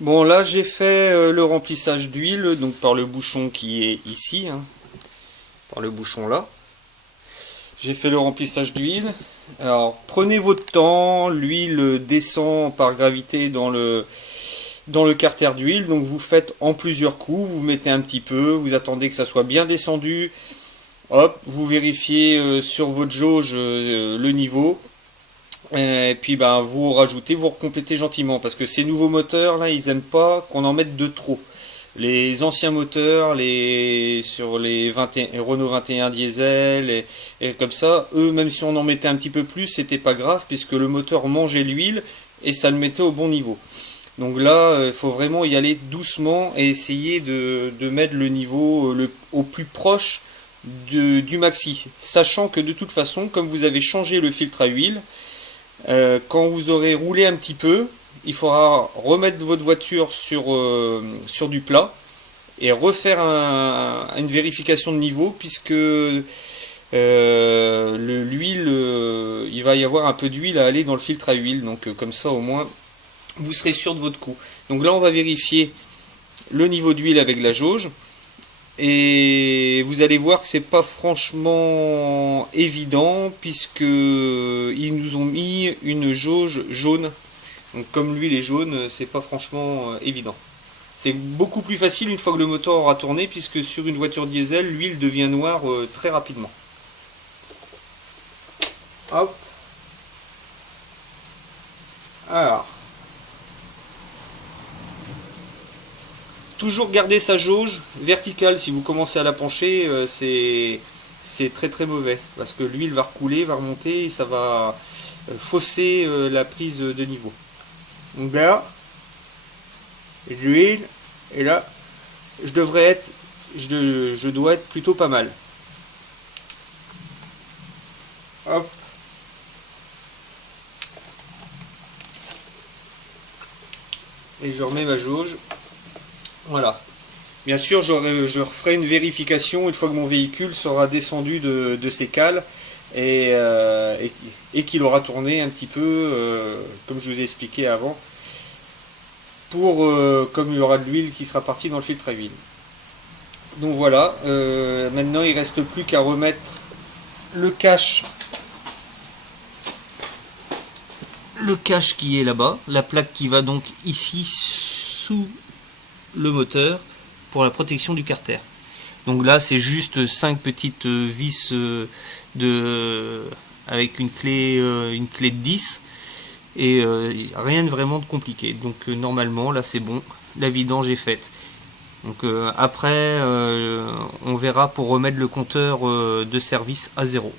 Bon, là j'ai fait le remplissage d'huile, donc par le bouchon qui est ici, hein, par le bouchon là. J'ai fait le remplissage d'huile. Alors prenez votre temps, l'huile descend par gravité dans le carter d'huile, donc vous faites en plusieurs coups, vous mettez un petit peu, vous attendez que ça soit bien descendu, hop, vous vérifiez sur votre jauge le niveau, et puis ben, vous rajoutez, vous recomplétez gentiment, parce que ces nouveaux moteurs là, ils aiment pas qu'on en mette de trop. Les anciens moteurs, sur les Renault 21 diesel et comme ça, eux, même si on en mettait un petit peu plus, c'était pas grave puisque le moteur mangeait l'huile et ça le mettait au bon niveau. Donc là, il faut vraiment y aller doucement et essayer de mettre le niveau au plus proche du maxi. Sachant que de toute façon, comme vous avez changé le filtre à huile, quand vous aurez roulé un petit peu, il faudra remettre votre voiture sur du plat et refaire une vérification de niveau puisque l'huile, il va y avoir un peu d'huile à aller dans le filtre à huile. Donc comme ça au moins vous serez sûr de votre coup. Donc là on va vérifier le niveau d'huile avec la jauge. Et vous allez voir que c'est pas franchement évident puisque ils nous ont mis une jauge jaune. Donc comme l'huile est jaune, c'est pas franchement évident. C'est beaucoup plus facile une fois que le moteur aura tourné puisque sur une voiture diesel, l'huile devient noire très rapidement. Hop. Alors. Toujours garder sa jauge verticale. Si vous commencez à la pencher, c'est très très mauvais parce que l'huile va recouler, va remonter et ça va fausser la prise de niveau. Donc là, l'huile, et là, je dois être plutôt pas mal. Hop. Et je remets ma jauge. Voilà. Bien sûr, je referai une vérification une fois que mon véhicule sera descendu de ses cales et qu'il aura tourné un petit peu, comme je vous ai expliqué avant, comme il y aura de l'huile qui sera partie dans le filtre à huile. Donc voilà, maintenant il ne reste plus qu'à remettre le cache qui est là-bas, la plaque qui va donc ici sous le moteur pour la protection du carter. Donc là c'est juste 5 petites vis avec une clé de 10 et rien de vraiment de compliqué. Donc normalement là c'est bon, la vidange est faite. Donc après on verra pour remettre le compteur de service à 0.